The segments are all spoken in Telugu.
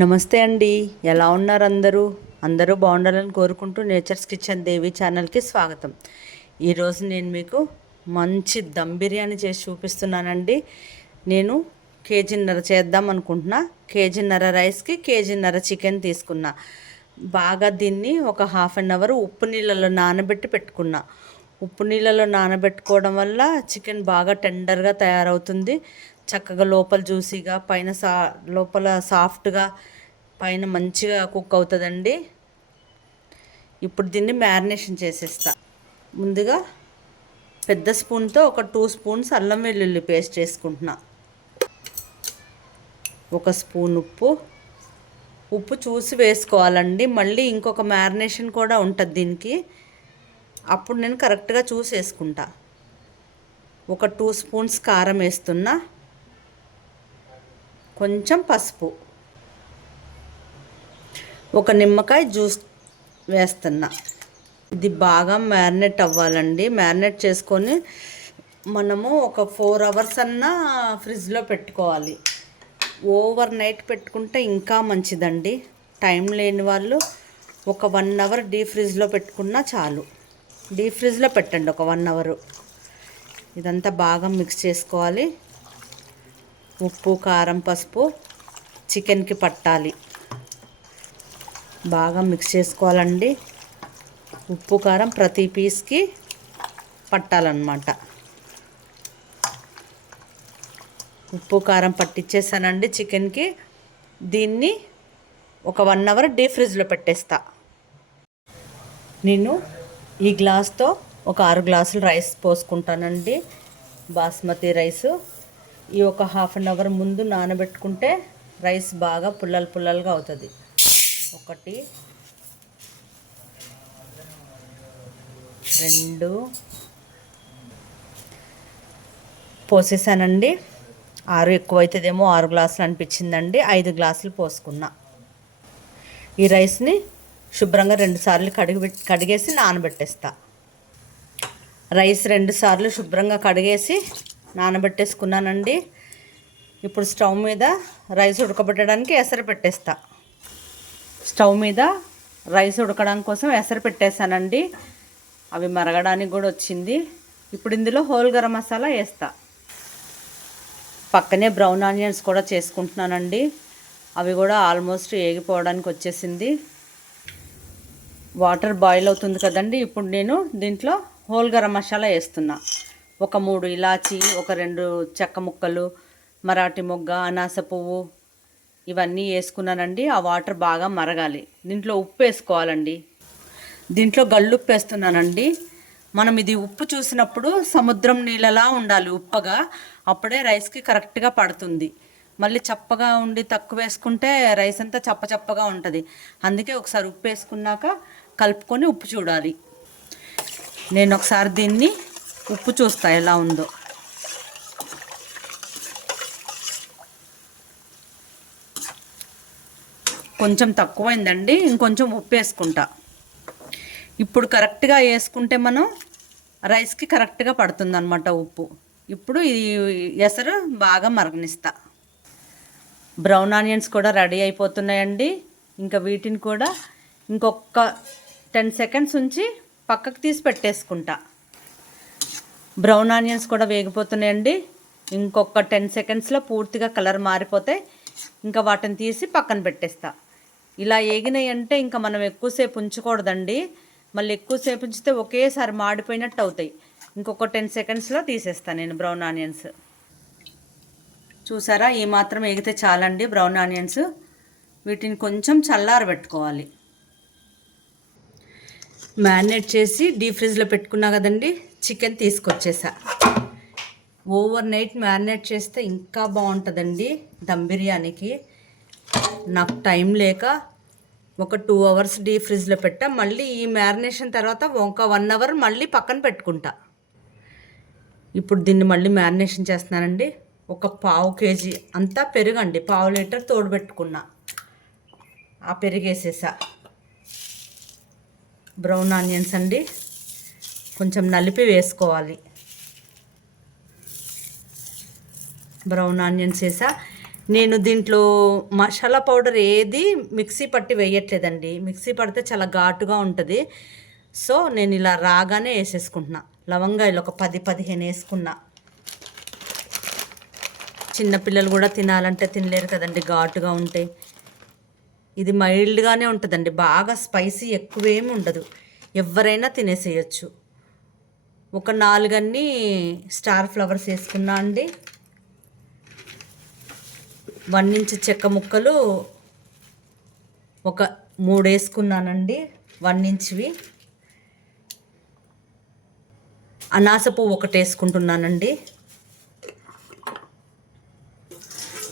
నమస్తే అండి. ఎలా ఉన్నారు అందరూ? అందరూ బాగుండాలని కోరుకుంటూ నేచర్స్ కిచెన్ దేవి ఛానల్కి స్వాగతం. ఈరోజు నేను మీకు మంచి దమ్ బిర్యానీ చేసి చూపిస్తున్నానండి. నేను కేజీన్నర చేద్దాం అనుకుంటున్నా. కేజీన్నర రైస్కి కేజీన్నర చికెన్ తీసుకున్నా. బాగా దీన్ని ఒక హాఫ్ అన్ అవర్ ఉప్పు నీళ్ళలో నానబెట్టి పెట్టుకున్నా. ఉప్పు నీళ్ళలో నానబెట్టుకోవడం వల్ల చికెన్ బాగా టెండర్గా తయారవుతుంది. చక్కగా లోపల జ్యూసీగా పైన లోపల సాఫ్ట్గా పైన మంచిగా కుక్ అవుతుందండి. ఇప్పుడు దీన్ని మ్యారినేషన్ చేసేస్తా. ముందుగా పెద్ద స్పూన్తో ఒక 2 స్పూన్స్ అల్లం వెల్లుల్లి పేస్ట్ వేసుకుంటున్నా. 1 స్పూన్ ఉప్పు చూసి వేసుకోవాలండి. మళ్ళీ ఇంకొక మ్యారినేషన్ కూడా ఉంటుంది దీనికి. అప్పుడు నేను కరెక్ట్గా చూసి వేసుకుంటా. ఒక 2 స్పూన్స్ కారం వేస్తున్నా. కొంచెం పసుపు, ఒక నిమ్మకాయ జ్యూస్ వేస్తున్నా. ఇది బాగా మ్యారినేట్ అవ్వాలండి. మ్యారినేట్ చేసుకొని మనము ఒక 4 అవర్స్ అన్నా ఫ్రిడ్జ్లో పెట్టుకోవాలి. ఓవర్ నైట్ పెట్టుకుంటే ఇంకా మంచిదండి. టైం లేని వాళ్ళు ఒక 1 అవర్ డీప్ ఫ్రిడ్జ్లో పెట్టుకున్నా చాలు. డీప్ ఫ్రిడ్జ్లో పెట్టండి ఒక 1 అవరు. ఇదంతా బాగా మిక్స్ చేసుకోవాలి. ఉప్పు, కారం, పసుపు చికెన్కి పట్టాలి. బాగా మిక్స్ చేసుకోవాలండి. ఉప్పు, కారం ప్రతి పీస్కి పట్టాలన్నమాట. ఉప్పు, కారం పట్టించేసానండి చికెన్కి. దీన్ని ఒక 1 అవర్ డీప్ ఫ్రిడ్జ్లో పెట్టేస్తా. నేను ఈ గ్లాస్తో ఒక 6 గ్లాసులు రైస్ పోసుకుంటానండి. బాస్మతి రైసు. ఈ ఒక హాఫ్ అన్ అవర్ ముందు నానబెట్టుకుంటే రైస్ బాగా పుల్లలుగా అవుతుంది. 1 2 పోసేసానండి. 6 ఎక్కువ అవుతుందేమో, 6 గ్లాసులు అనిపించిందండి. 5 గ్లాసులు పోసుకున్నా. ఈ రైస్ని శుభ్రంగా 2 సార్లు కడిగేసి నానబెట్టేస్తా. రైస్ 2 సార్లు శుభ్రంగా కడిగేసి నానబెట్టేసుకున్నానండి. ఇప్పుడు స్టవ్ మీద రైస్ ఉడకబెట్టడానికి ఎసరు పెట్టేస్తా. స్టవ్ మీద రైస్ ఉడకడానికి కోసం ఎసరు పెట్టేశానండి. అవి మరగడానికి కూడా వచ్చింది. ఇప్పుడు ఇందులో హోల్ గరం మసాలా వేస్తా. పక్కనే బ్రౌన్ ఆనియన్స్ కూడా చేసుకుంటున్నానండి. అవి కూడా ఆల్మోస్ట్ ఏగిపోవడానికి వచ్చేసింది. వాటర్ బాయిల్ అవుతుంది కదండి. ఇప్పుడు నేను దీంట్లో హోల్ గరం మసాలా వేస్తున్నా. ఒక 3 ఇలాచి, ఒక 2 చెక్క ముక్కలు, మరాఠీ మొగ్గ, అనాస పువ్వు ఇవన్నీ వేసుకున్నానండి. ఆ వాటర్ బాగా మరగాలి. దీంట్లో ఉప్పు వేసుకోవాలండి. దీంట్లో గళ్ళుప్పు వేస్తున్నానండి. మనం ఇది ఉప్పు చూసినప్పుడు సముద్రం నీళ్ళలా ఉండాలి ఉప్పగా. అప్పుడే రైస్కి కరెక్ట్గా పడుతుంది. మళ్ళీ చప్పగా ఉండి తక్కువ వేసుకుంటే రైస్ అంతా చప్పగా ఉంటుంది. అందుకే ఒకసారి ఉప్పు వేసుకున్నాక కలుపుకొని ఉప్పు చూడాలి. నేను ఒకసారి దీన్ని ఉప్పు చూస్తా ఎలా ఉందో. కొంచెం తక్కువైందండి. ఇంకొంచెం ఉప్పు వేసుకుంటా. ఇప్పుడు కరెక్ట్గా వేసుకుంటే మనం రైస్కి కరెక్ట్గా పడుతుందన్నమాట ఉప్పు. ఇప్పుడు ఇది ఎసరు బాగా మరగనిస్తా. బ్రౌన్ ఆనియన్స్ కూడా రెడీ అయిపోతున్నాయండి. ఇంకా వీటిని కూడా ఇంకొక 10 సెకండ్స్ ఉంచి పక్కకు తీసి పెట్టేసుకుంటా. బ్రౌన్ ఆనియన్స్ కూడా వేగిపోతున్నాయండి. ఇంకొక 10 సెకండ్స్లో పూర్తిగా కలర్ మారిపోతే ఇంకా వాటిని తీసి పక్కన పెట్టేస్తా. ఇలా వేగినాయి అంటే ఇంకా మనం ఎక్కువసేపు ఉంచకూడదండి. మళ్ళీ ఎక్కువసేపు ఉంచితే ఒకేసారి మాడిపోయినట్టు అవుతాయి. ఇంకొక 10 సెకండ్స్లో తీసేస్తాను నేను బ్రౌన్ ఆనియన్స్. చూసారా, ఈ మాత్రం వేగితే చాలండి బ్రౌన్ ఆనియన్స్. వీటిని కొంచెం చల్లారబెట్టుకోవాలి. మ్యారినేట్ చేసి డీప్ ఫ్రిడ్జ్లో పెట్టుకున్నా కదండి. చికెన్ తీసుకొచ్చేసా. ఓవర్ నైట్ మ్యారినేట్ చేస్తే ఇంకా బాగుంటుందండి దమ్ బిర్యానీకి. నాకు టైం లేక ఒక 2 అవర్స్ డీప్ ఫ్రిడ్జ్లో పెట్టా. మళ్ళీ ఈ మ్యారినేషన్ తర్వాత ఒక 1 అవర్ మళ్ళీ పక్కన పెట్టుకుంటా. ఇప్పుడు దీన్ని మళ్ళీ మ్యారినేషన్ చేస్తున్నానండి. ఒక పావు కేజీ అంతా పెరుగండి, 1/2 లీటర్ తోడుపెట్టుకున్నా. ఆ పెరిగేసేసా. బ్రౌన్ ఆనియన్స్ అండి కొంచెం నలిపి వేసుకోవాలి. బ్రౌన్ ఆనియన్స్ వేసా. నేను దీంట్లో మసాలా పౌడర్ ఏది మిక్సీ పట్టి వేయట్లేదండి. మిక్సీ పడితే చాలా ఘాటుగా ఉంటుంది. సో నేను ఇలా రాగానే వేసేసుకుంటున్నా. లవంగాయలు ఒక 10-15 వేసుకున్నా. చిన్నపిల్లలు కూడా తినాలంటే తినలేరు కదండి ఘాటుగా ఉంటే. ఇది మైల్డ్గానే ఉంటుందండి, బాగా స్పైసీ ఎక్కువేమి ఉండదు, ఎవరైనా తినేసేయచ్చు. ఒక 4 స్టార్ ఫ్లవర్స్ వేసుకున్నా అండి. 1 ఇంచ్ చెక్క ముక్కలు ఒక 3 వేసుకున్నానండి, 1 ఇంచ్వి. అనాస పువ్వు ఒకటి వేసుకుంటున్నానండి.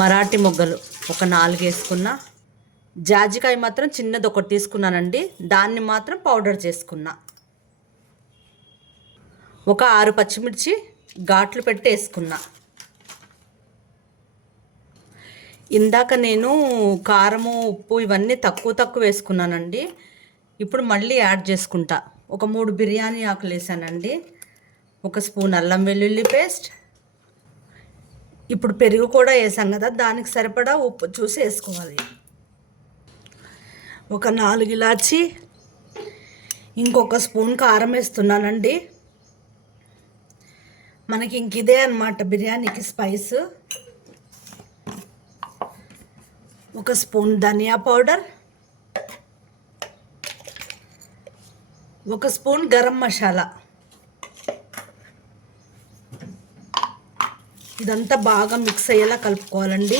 మరాఠీ మొగ్గలు ఒక 4 వేసుకున్నా. జాజికాయ మాత్రం చిన్నది ఒకటి తీసుకున్నానండి, దాన్ని మాత్రం పౌడర్ చేసుకున్నా. ఒక 6 పచ్చిమిర్చి ఘాట్లు పెట్టి వేసుకున్నా. ఇందాక నేను కారము ఉప్పు ఇవన్నీ తక్కువ వేసుకున్నానండి. ఇప్పుడు మళ్ళీ యాడ్ చేసుకుంటా. ఒక 3 బిర్యానీ ఆకులు వేసానండి. 1 స్పూన్ అల్లం వెల్లుల్లి పేస్ట్. ఇప్పుడు పెరుగు కూడా వేసాం కదా, దానికి సరిపడా ఉప్పు చూసి వేసుకోవాలి. ఒక 4 ఇలాచి, ఇంకొక స్పూన్ కారం వేస్తున్నానండి. మనకి ఇంక ఇదే అన్నమాట బిర్యానీకి స్పైస్. 1 స్పూన్ ధనియా పౌడర్, 1 స్పూన్ గరం మసాలా. ఇదంతా బాగా మిక్స్ అయ్యేలా కలుపుకోవాలండి.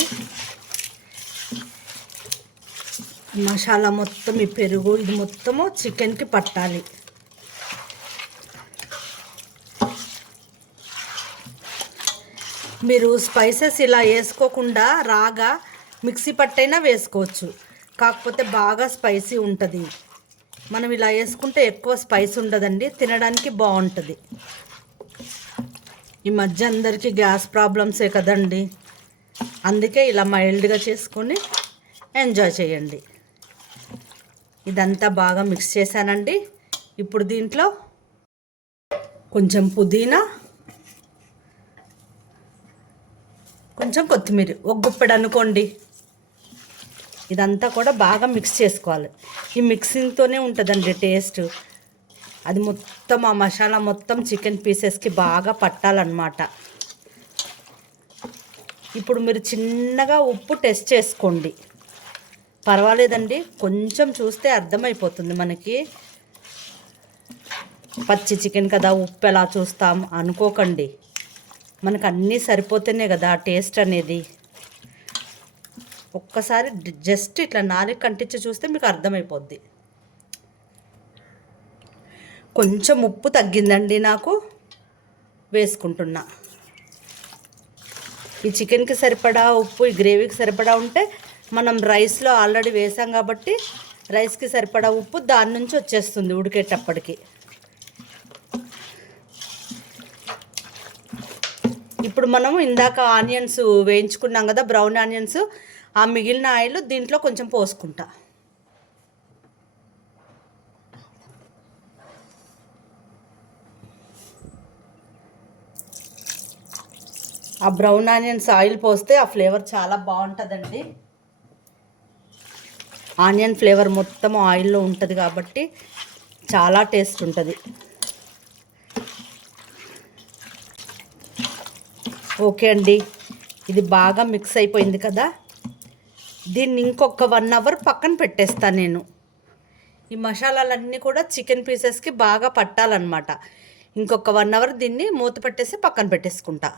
మసాలా మొత్తం, ఈ పెరుగు ఇది మొత్తము చికెన్కి పట్టాలి. మీరు స్పైసెస్ ఇలా వేసుకోకుండా రాగా మిక్సీ పట్టైనా వేసుకోవచ్చు, కాకపోతే బాగా స్పైసీ ఉంటుంది. మనం ఇలా వేసుకుంటే ఎక్కువ స్పైస్ ఉండదండి, తినడానికి బాగుంటుంది. ఈ మధ్య అందరికీ గ్యాస్ ప్రాబ్లమ్సే కదండి, అందుకే ఇలా మైల్డ్గా చేసుకొని ఎంజాయ్ చేయండి. ఇదంతా బాగా మిక్స్ చేశానండి. ఇప్పుడు దీంట్లో కొంచెం పుదీనా, కొంచెం కొత్తిమీర, ఒక గుప్పెడు అనుకోండి. ఇదంతా కూడా బాగా మిక్స్ చేసుకోవాలి. ఈ మిక్సింగ్తోనే ఉంటుందండి టేస్ట్. అది మొత్తం ఆ మసాలా మొత్తం చికెన్ పీసెస్కి బాగా పట్టాలన్నమాట. ఇప్పుడు మీరు చిన్నగా ఉప్పు టెస్ట్ చేసుకోండి, పర్వాలేదండి. కొంచెం చూస్తే అర్థమైపోతుంది మనకి. పచ్చి చికెన్ కదా ఉప్పు ఎలా చూస్తాం అనుకోకండి, మనకు అన్నీ సరిపోతేనే కదా టేస్ట్ అనేది. ఒక్కసారి జస్ట్ ఇట్లా 4 కంటించి చూస్తే మీకు అర్థమైపోద్ది. కొంచెం ఉప్పు తగ్గిందండి నాకు, వేసుకుంటున్నా. ఈ చికెన్కి సరిపడా ఉప్పు, ఈ గ్రేవీకి సరిపడా ఉంటే మనం రైస్లో ఆల్రెడీ వేసాం కాబట్టి రైస్కి సరిపడా ఉప్పు దాని నుంచి వచ్చేస్తుంది ఉడికేటప్పటికి. ఇప్పుడు మనము ఇందాక ఆనియన్స్ వేయించుకున్నాం కదా, బ్రౌన్ ఆనియన్స్, ఆ మిగిలిన ఆయిల్ దీంట్లో కొంచెం పోసుకుంటా. ఆ బ్రౌన్ ఆనియన్స్ ఆయిల్ పోస్తే ఆ ఫ్లేవర్ చాలా బాగుంటుందండి. ఆనియన్ ఫ్లేవర్ మొత్తం ఆయిల్లో ఉంటుంది కాబట్టి చాలా టేస్ట్ ఉంటుంది. ఓకే అండి, ఇది బాగా మిక్స్ అయిపోయింది కదా, దీన్ని ఇంకొక 1 అవర్ పక్కన పెట్టేస్తాను నేను. ఈ మసాలాలన్నీ కూడా చికెన్ పీసెస్కి బాగా పట్టాలన్నమాట. ఇంకొక 1 అవర్ దీన్ని మూత పెట్టేసి పక్కన పెట్టేసుకుంటా.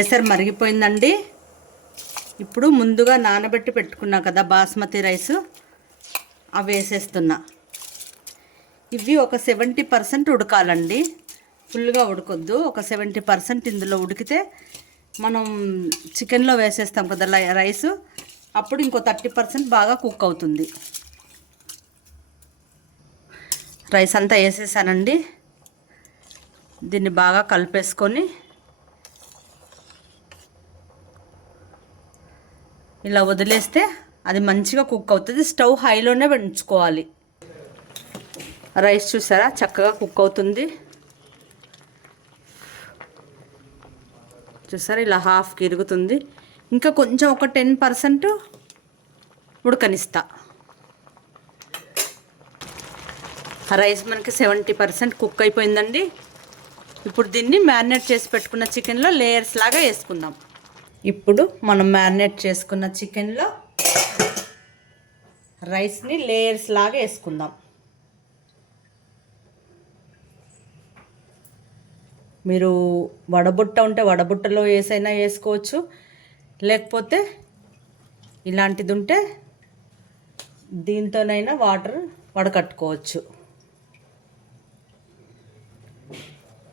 ఎసరు మరిగిపోయిందండి. ఇప్పుడు ముందుగా నానబెట్టి పెట్టుకున్నా కదా బాస్మతి రైస్, అవి వేసేస్తున్నా. ఇవి ఒక 70% ఉడకాలండి, ఫుల్గా ఉడకొద్దు. ఒక 70% ఇందులో ఉడికితే మనం చికెన్లో వేసేస్తాం కదా రైస్, అప్పుడు ఇంకో 30% బాగా కుక్ అవుతుంది. రైస్ అంతా వేసేసానండి. దీన్ని బాగా కలిపేసుకొని ఇలా వదిలేస్తే అది మంచిగా కుక్ అవుతుంది. స్టవ్ హైలోనే పెంచుకోవాలి. రైస్ చూసారా చక్కగా కుక్ అవుతుంది. చూసారా ఇలా హాఫ్కి ఇరుగుతుంది. ఇంకా కొంచెం ఒక 10% ఉడకనిస్తా. రైస్ మనకి 70% కుక్ అయిపోయిందండి. ఇప్పుడు దీన్ని మ్యారినేట్ చేసి పెట్టుకున్న చికెన్లో లేయర్స్ లాగా వేసుకుందాం. ఇప్పుడు మనం మ్యారినేట్ చేసుకున్న చికెన్లో రైస్ని లేయర్స్ లాగా వేసుకుందాం. మీరు వడబుట్ట ఉంటే వడబుట్టలో వేసైనా వేసుకోవచ్చు, లేకపోతే ఇలాంటిది ఉంటే దీంతోనైనా వాటర్ వడకట్టుకోవచ్చు.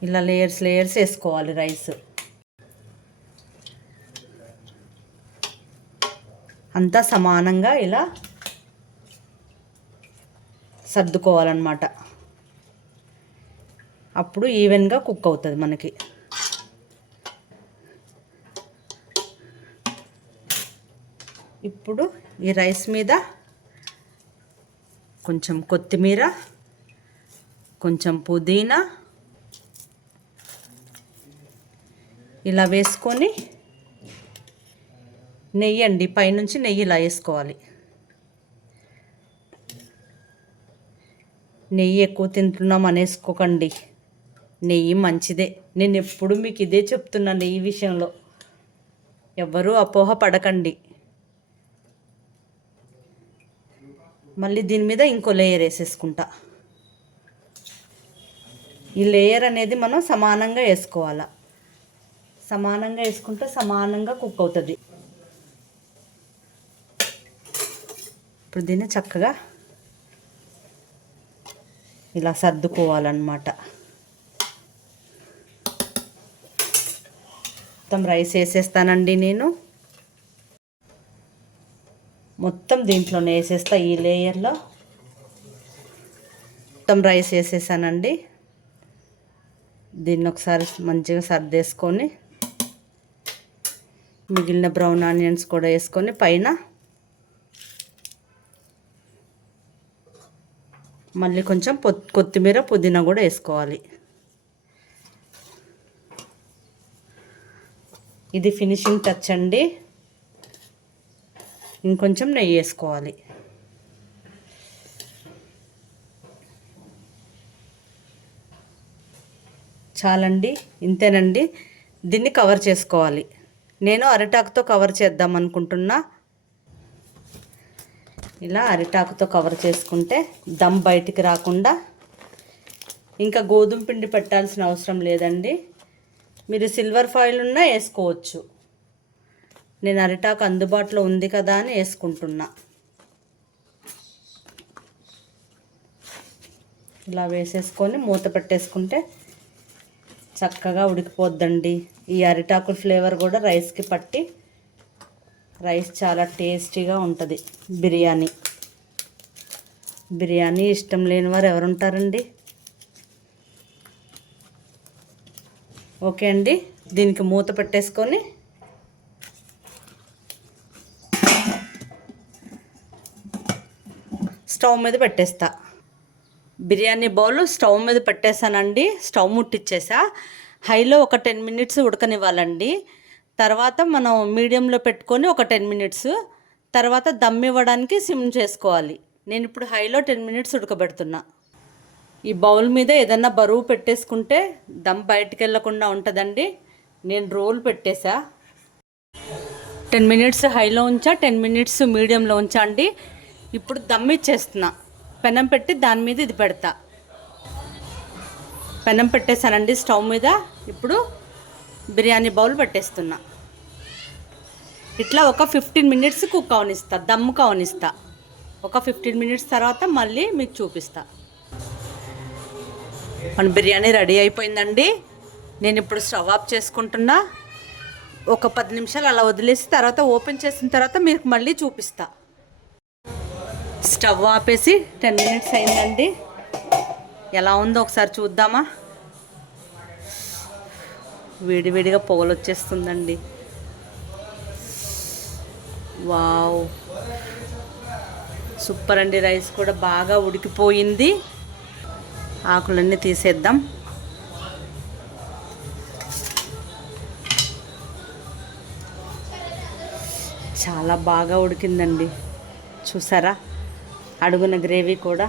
ఇలా లేయర్స్ వేసుకోవాలి రైస్. అంతా సమానంగా ఇలా సర్దుకోవాలన్నమాట. అప్పుడు ఈవెన్గా కుక్ అవుతుంది మనకి. ఇప్పుడు ఈ రైస్ మీద కొంచెం కొత్తిమీర, కొంచెం పుదీనా ఇలా వేసుకొని నెయ్యి అండి, పైనుంచి నెయ్యి ఇలా వేసుకోవాలి. నెయ్యి ఎక్కువ తింటున్నాం అనేసుకోకండి, నెయ్యి మంచిదే. నేను ఎప్పుడు మీకు ఇదే చెప్తున్నా, నెయ్యి విషయంలో ఎవ్వరూ అపోహ పడకండి. మళ్ళీ దీని మీద ఇంకో లేయర్ వేసేసుకుంటా. ఈ లేయర్ అనేది మనం సమానంగా వేసుకోవాలా. సమానంగా వేసుకుంటే సమానంగా కుక్ అవుతుంది. ఇప్పుడు దీన్ని చక్కగా ఇలా సర్దుకోవాలన్నమాట. మొత్తం రైస్ వేసేస్తానండి నేను. మొత్తం దీంట్లోనే వేసేస్తా. ఈ లేయర్లో మొత్తం రైస్ వేసేసానండి. దీన్ని ఒకసారి మంచిగా సర్దేసుకొని మిగిలిన బ్రౌన్ ఆనియన్స్ కూడా వేసుకొని పైన మళ్ళీ కొంచెం కొత్తిమీర, పుదీనా కూడా వేసుకోవాలి. ఇది ఫినిషింగ్ టచ్ అండి. ఇంకొంచెం నెయ్యి వేసుకోవాలి. చాలండి, ఇంతేనండి. దీన్ని కవర్ చేసుకోవాలి. నేను అరిటాకుతో కవర్ చేద్దాం అనుకుంటున్నా. ఇలా అరిటాకుతో కవర్ చేసుకుంటే దమ్ బయటికి రాకుండా. ఇంకా గోధుమ పిండి పెట్టాల్సిన అవసరం లేదండి. మీరు సిల్వర్ ఫాయిల్ ఉన్నా వేసుకోవచ్చు. నేను అరిటాకు అందుబాటులో ఉంది కదా అని వేసుకుంటున్నా. ఇలా వేసేసుకొని మూత పెట్టేసుకుంటే చక్కగా ఉడికిపోద్దండి. ఈ అరిటాకు ఫ్లేవర్ కూడా రైస్కి పట్టి రైస్ చాలా టేస్టీగా ఉంటుంది. బిర్యానీ ఇష్టం లేని వారు ఎవరుంటారండి? ఓకే అండి, దీనికి మూత పెట్టేసుకొని స్టవ్ మీద పెట్టేస్తా. బిర్యానీ బౌల్ స్టవ్ మీద పెట్టేసానండి. స్టవ్ ముట్టించేసా. హైలో ఒక 10 minutes ఉడకనివ్వాలండి. తర్వాత మనం మీడియంలో పెట్టుకొని ఒక 10 minutes తర్వాత దమ్ ఇవ్వడానికి సిమ్ చేసుకోవాలి. నేను ఇప్పుడు హైలో 10 minutes ఉడకబెడుతున్నా. ఈ బౌల్ మీద ఏదన్నా బరువు పెట్టేసుకుంటే దమ్ బయటికి వెళ్ళకుండా ఉంటుందండి. నేను రోల్ పెట్టేసా. 10 minutes హైలో ఉంచా, 10 minutes మీడియంలో ఉంచా అండి. ఇప్పుడు దమ్ ఇచ్చేస్తున్నా. పెనం పెట్టి దాని మీద ఇది పెడతా. పెనం పెట్టేశానండి స్టవ్ మీద. ఇప్పుడు బిర్యానీ బౌల్ పెట్టేస్తున్నా. ఇట్లా ఒక 15 minutes కుక్ అవనిస్తా, దమ్ముకు అవనిస్తా. ఒక 15 minutes తర్వాత మళ్ళీ మీకు చూపిస్తా. మన బిర్యానీ రెడీ అయిపోయిందండి. నేను ఇప్పుడు స్టవ్ ఆఫ్ చేసుకుంటున్నా. ఒక 10 నిమిషాలు అలా వదిలేసి తర్వాత ఓపెన్ చేసిన తర్వాత మీకు మళ్ళీ చూపిస్తా. స్టవ్ ఆపేసి 10 minutes అయిందండి. ఎలా ఉందో ఒకసారి చూద్దామా. వేడివేడిగా పొగలు వచ్చేస్తుందండి. వావ్, సూపర్ అండి. రైస్ కూడా బాగా ఉడికిపోయింది. ఆకులన్నీ తీసేద్దాం. చాలా బాగా ఉడికిందండి. చూసారా, అడుగున గ్రేవీ కూడా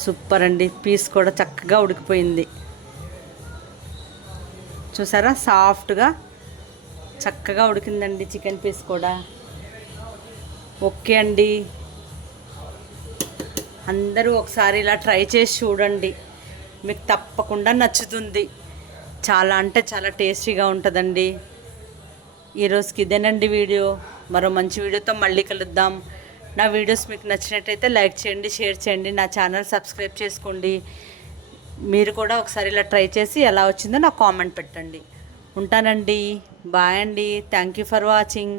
సూపర్ అండి. పీస్ కూడా చక్కగా ఉడికిపోయింది. చూసారా, సాఫ్ట్గా చక్కగా ఉడికిందండి చికెన్ పీస్ కూడా. ఓకే అండి, అందరూ ఒకసారి ఇలా ట్రై చేసి చూడండి, మీకు తప్పకుండా నచ్చుతుంది. చాలా అంటే చాలా టేస్టీగా ఉంటుందండి. ఈరోజుకి ఇదేనండి వీడియో. మరో మంచి వీడియోతో మళ్ళీ కలుద్దాం. నా వీడియోస్ మీకు నచ్చినట్టయితే లైక్ చేయండి, షేర్ చేయండి, నా ఛానల్ సబ్స్క్రైబ్ చేసుకోండి. మీరు కూడా ఒకసారి ఇలా ట్రై చేసి ఎలా వచ్చిందో నాకు కామెంట్ పెట్టండి. ఉంటానండి. బాయ్ అండి. Thank you for watching.